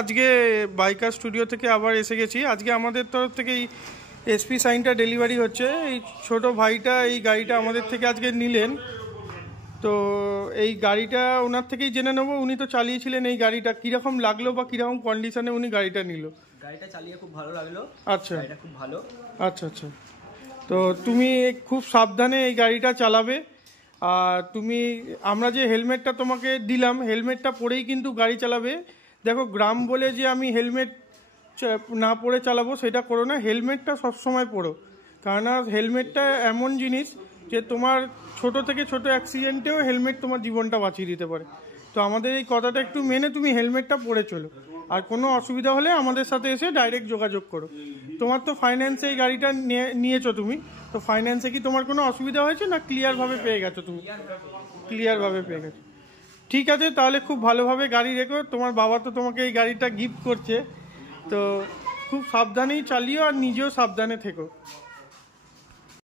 আজকে biker studio থেকে আবার এসে গেছি। আজকে আমাদের তরফ থেকে এই এসপি সাইনটা ডেলিভারি হচ্ছে। এই ছোট ভাইটা এই গাড়িটা আমাদের থেকে আজকে নিলেন। তো এই গাড়িটা ওনার থেকেই জেনে নেবো, উনি তো চালিয়েছিলেন এই গাড়িটা, কীরকম লাগলো বা কীরকম কন্ডিশনে উনি গাড়িটা নিল। গাড়িটা চালিয়ে খুব ভালো লাগলো। আচ্ছা, গাড়িটা খুব ভালো। আচ্ছা আচ্ছা। তো তুমি খুব সাবধানে এই গাড়িটা চালাবে। আর তুমি, আমরা যে হেলমেটটা তোমাকে দিলাম, হেলমেটটা পরেই কিন্তু গাড়ি চালাবে। দেখো, গ্রাম বলে যে আমি হেলমেট না পরে চালাবো সেটা করো না, হেলমেটটা সবসময় পরো। কেননা হেলমেটটা এমন জিনিস যে তোমার ছোট থেকে ছোট অ্যাক্সিডেন্টেও হেলমেট তোমার জীবনটা বাঁচিয়ে দিতে পারে। তো আমাদের এই কথাটা একটু মেনে তুমি হেলমেটটা পরে চলো। আর কোনো অসুবিধা হলে আমাদের সাথে এসে ডাইরেক্ট যোগাযোগ করো। তোমার তো ফাইন্যান্সে এই গাড়িটা নিয়েছো তুমি, তো ফাইন্যান্সে কি তোমার কোনো অসুবিধা হয়েছে না ক্লিয়ারভাবে পেয়ে গেছো তুমি? ক্লিয়ারভাবে পেয়ে গেছো, ঠিক আছে। তাহলে খুব ভালোভাবে গাড়ি রেখো। তোমার বাবা তো তোমাকে এই গাড়িটা গিফট করছে, তো খুব সাবধানেই চালিও আর নিজেও সাবধানে থেকো।